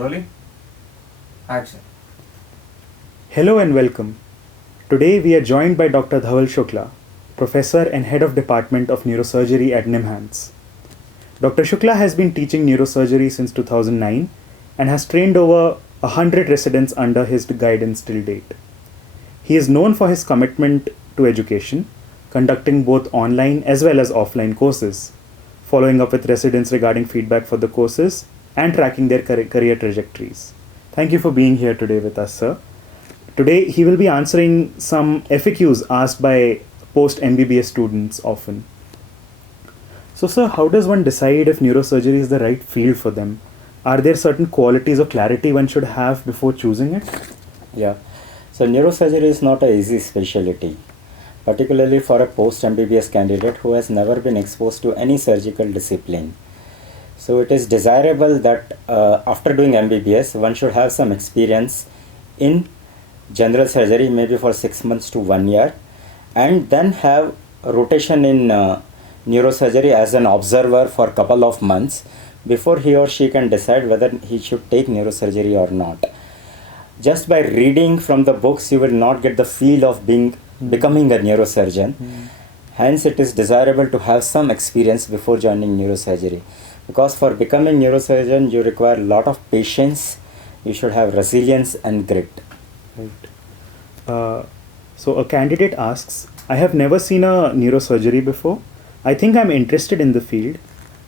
Rolling. Action. Hello and welcome. Today we are joined by Dr. Dhaval Shukla, Professor and Head of Department of Neurosurgery at NIMHANS. Dr. Shukla has been teaching neurosurgery since 2009 and has trained over 100 residents under his guidance till date. He is known for his commitment to education, conducting both online as well as offline courses, following up with residents regarding feedback for the courses, and tracking their career trajectories. Thank you for being here today with us, sir. Today, he will be answering some FAQs asked by post MBBS students often. So, sir, how does one decide if neurosurgery is the right field for them? Are there certain qualities or clarity one should have before choosing it? Yeah, so neurosurgery is not an easy specialty, particularly for a post MBBS candidate who has never been exposed to any surgical discipline. So it is desirable that after doing MBBS, one should have some experience in general surgery, maybe for 6 months to 1 year, and then have a rotation in neurosurgery as an observer for a couple of months before he or she can decide whether he should take neurosurgery or not. Just by reading from the books, you will not get the feel of becoming a neurosurgeon. Hence, it is desirable to have some experience before joining neurosurgery. Because for becoming neurosurgeon, you require a lot of patience, you should have resilience and grit. Right. So a candidate asks, I have never seen a neurosurgery before. I think I'm interested in the field.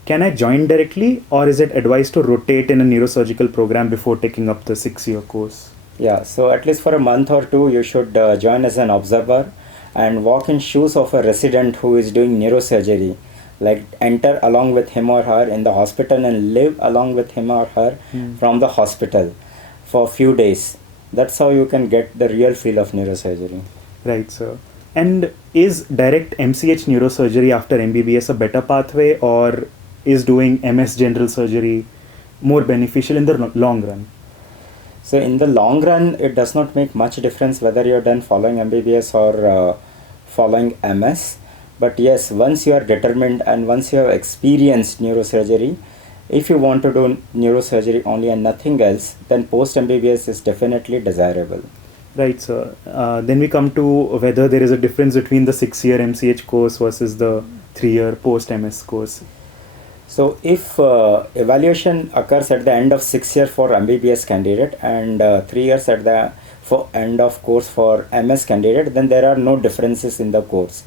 Can I join directly, or is it advised to rotate in a neurosurgical program before taking up the 6-year course? Yeah, so at least for a month or two, you should join as an observer and walk in shoes of a resident who is doing neurosurgery. Like enter along with him or her in the hospital and live along with him or her from the hospital for a few days. That's how you can get the real feel of neurosurgery. Right, sir. And is direct MCH neurosurgery after MBBS a better pathway, or is doing MS general surgery more beneficial in the long run? So in the long run, it does not make much difference whether you're done following MBBS or following MS. But yes, once you are determined and once you have experienced neurosurgery, if you want to do neurosurgery only and nothing else, then post MBBS is definitely desirable. Right, sir. Then we come to whether there is a difference between the 6-year MCH course versus the 3-year post MS course. So if evaluation occurs at the end of 6 years for MBBS candidate and 3 years at the end of course for MS candidate, then there are no differences in the course.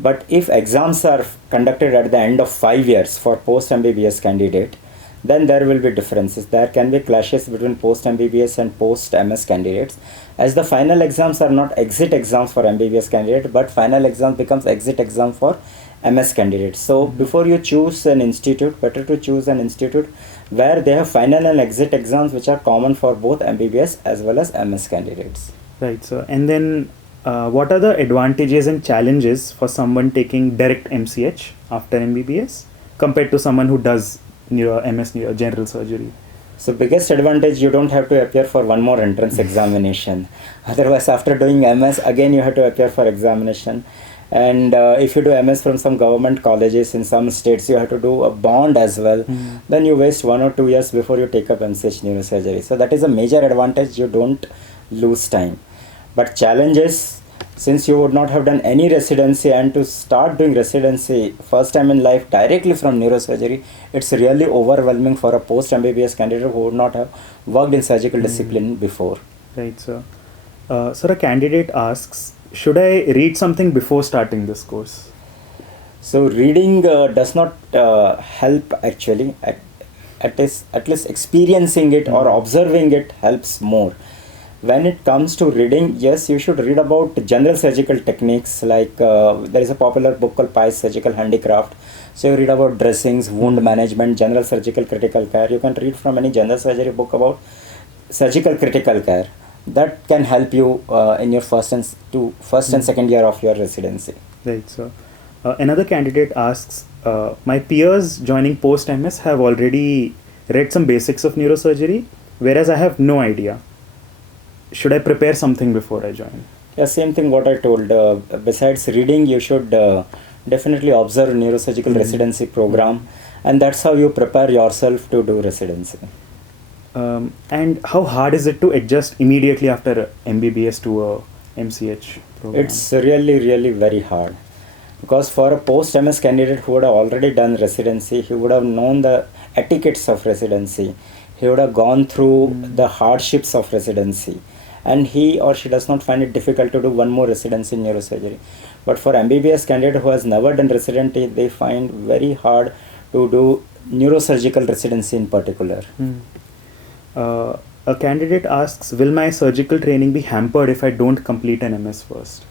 But if exams are conducted at the end of 5 years for post MBBS candidate, then there will be differences. There can be clashes between post MBBS and post MS candidates, as the final exams are not exit exams for MBBS candidate, but final exam becomes exit exam for MS candidates. So before you choose an institute, better to choose an institute where they have final and exit exams which are common for both MBBS as well as MS candidates. Right, sir. And then what are the advantages and challenges for someone taking direct MCH after MBBS compared to someone who does MS general surgery? So biggest advantage, you don't have to appear for one more entrance examination. Otherwise, after doing MS, again you have to appear for examination. And if you do MS from some government colleges in some states, you have to do a bond as well. Then you waste 1 or 2 years before you take up MCH neurosurgery. So that is a major advantage, you don't lose time. But challenges, since you would not have done any residency and to start doing residency first time in life directly from neurosurgery, it's really overwhelming for a post MBBS candidate who would not have worked in surgical discipline before. Right, sir. Sir, a candidate asks, should I read something before starting this course? So reading does not help actually. At least experiencing it or observing it helps more. When it comes to reading, yes, you should read about general surgical techniques, like there is a popular book called Pye's Surgical Handicraft. So you read about dressings, wound management, general surgical critical care. You can read from any general surgery book about surgical critical care. That can help you in your first and second year of your residency. Right, sir. Another candidate asks, my peers joining post MS have already read some basics of neurosurgery, whereas I have no idea. Should I prepare something before I join? Yeah, same thing what I told. Besides reading, you should definitely observe neurosurgical residency program, and that's how you prepare yourself to do residency. And how hard is it to adjust immediately after MBBS to a MCH program? It's really, really very hard. Because for a post-MS candidate who would have already done residency, he would have known the etiquettes of residency. He would have gone through the hardships of residency. And he or she does not find it difficult to do one more residency in neurosurgery. But for MBBS candidate who has never done residency, they find very hard to do neurosurgical residency in particular. A candidate asks, will my surgical training be hampered if I don't complete an MS first?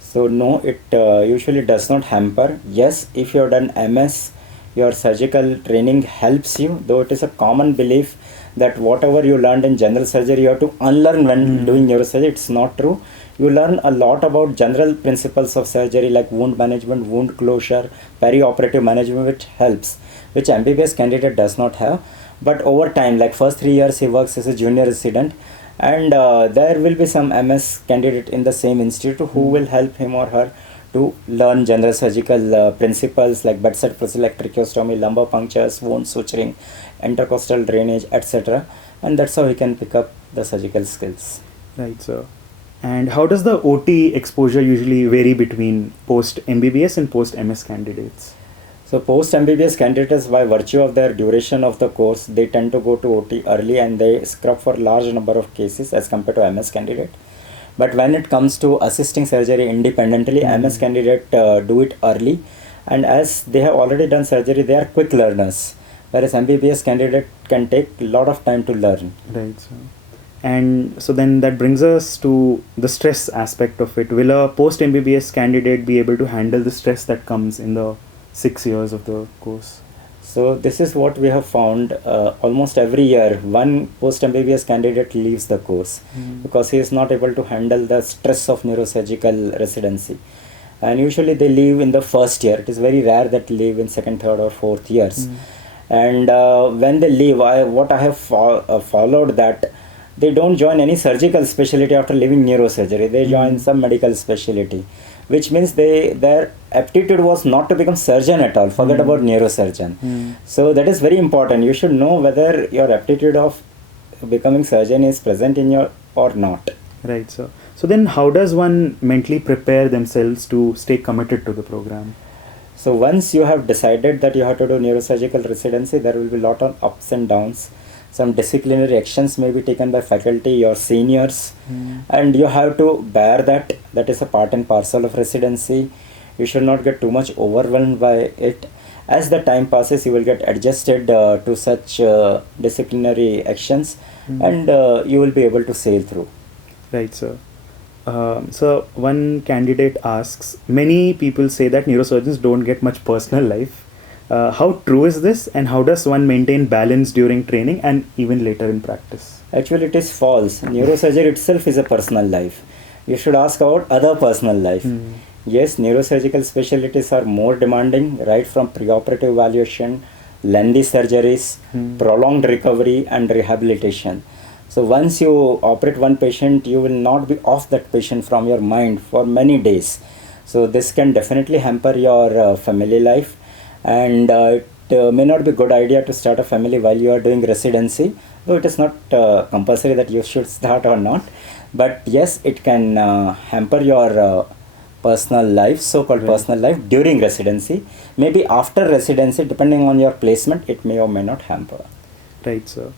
So no, it usually does not hamper. Yes, if you have done MS, your surgical training helps you, though it is a common belief that whatever you learned in general surgery, you have to unlearn when doing neurosurgery. It's not true. You learn a lot about general principles of surgery like wound management, wound closure, perioperative management, which helps, which MBBS candidate does not have. But over time, like first 3 years, he works as a junior resident, and there will be some MS candidate in the same institute who will help him or her to learn general surgical principles like bedside procedure like tracheostomy, lumbar punctures, wound suturing, intercostal drainage, etc. And that's how he can pick up the surgical skills. Right, sir. And how does the OT exposure usually vary between post MBBS and post MS candidates? So post MBBS candidates, by virtue of their duration of the course, they tend to go to OT early and they scrub for large number of cases as compared to MS candidate. But when it comes to assisting surgery independently, MS candidate do it early, and as they have already done surgery, they are quick learners, whereas MBBS candidate can take a lot of time to learn. Right, sir. And so then that brings us to the stress aspect of it. Will a post MBBS candidate be able to handle the stress that comes in the 6 years of the course? So this is what we have found. Almost every year, one post MBBS candidate leaves the course because he is not able to handle the stress of neurosurgical residency. And usually they leave in the first year. It is very rare that they leave in second, third or fourth years. And when they leave, what I have followed that they don't join any surgical specialty after leaving neurosurgery. They join some medical specialty, which means their aptitude was not to become surgeon at all. Forget about neurosurgeon. So that is very important. You should know whether your aptitude of becoming surgeon is present in your or not. Right, sir. So then how does one mentally prepare themselves to stay committed to the program? So once you have decided that you have to do neurosurgical residency, there will be a lot of ups and downs. Some disciplinary actions may be taken by faculty, your seniors, and you have to bear that. That is a part and parcel of residency. You should not get too much overwhelmed by it. As the time passes, you will get adjusted to such disciplinary actions, and you will be able to sail through. Right, sir. So one candidate asks, many people say that neurosurgeons don't get much personal life. How true is this, and how does one maintain balance during training and even later in practice? Actually, it is false. Neurosurgery itself is a personal life. You should ask about other personal life. Yes, neurosurgical specialties are more demanding, right from preoperative evaluation, lengthy surgeries, prolonged recovery and rehabilitation. So once you operate one patient, you will not be off that patient from your mind for many days. So this can definitely hamper your family life, and it may not be a good idea to start a family while you are doing residency, though it is not compulsory that you should start or not. But yes, it can hamper your personal life, so-called personal life during residency. Maybe after residency, depending on your placement, it may or may not hamper. Right, sir.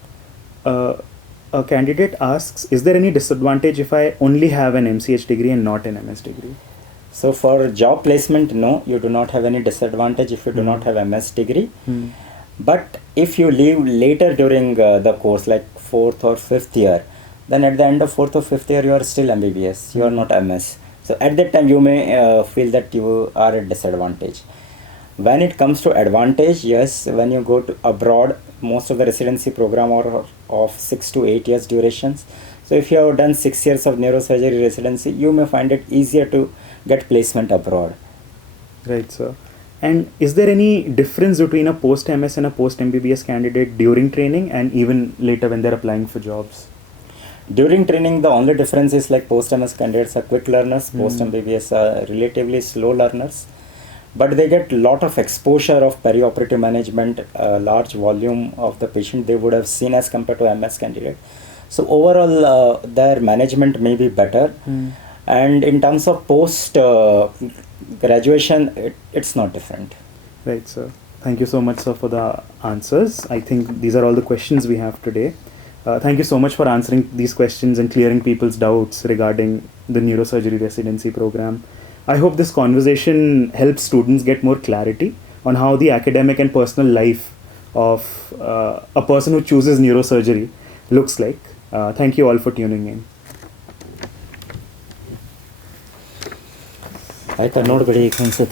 A candidate asks, is there any disadvantage if I only have an MCH degree and not an MS degree? So for job placement, no, you do not have any disadvantage if you do not have MS degree. But if you leave later during the course, like 4th or 5th year, then at the end of 4th or 5th year, you are still MBBS, you are not MS. So at that time, you may feel that you are at disadvantage. When it comes to advantage, yes, when you go to abroad, most of the residency program are of 6 to 8 years durations. So if you have done 6 years of neurosurgery residency, you may find it easier to get placement abroad. Right, sir. And is there any difference between a post-MS and a post-MBBS candidate during training and even later when they're applying for jobs? During training, the only difference is like post-MS candidates are quick learners, post-MBBS are relatively slow learners. but they get lot of exposure of perioperative management, large volume of the patient they would have seen as compared to MS candidate. So overall, their management may be better. And in terms of post graduation, it's not different. Right, sir. Thank you so much, sir, for the answers. I think these are all the questions we have today. Thank you so much for answering these questions and clearing people's doubts regarding the neurosurgery residency program. I hope this conversation helps students get more clarity on how the academic and personal life of a person who chooses neurosurgery looks like. Thank you all for tuning in. ಆಯ್ತಾ ನೋಡ್ಬೇಡಿ ಈಗ ಅನ್ಸುತ್ತೆ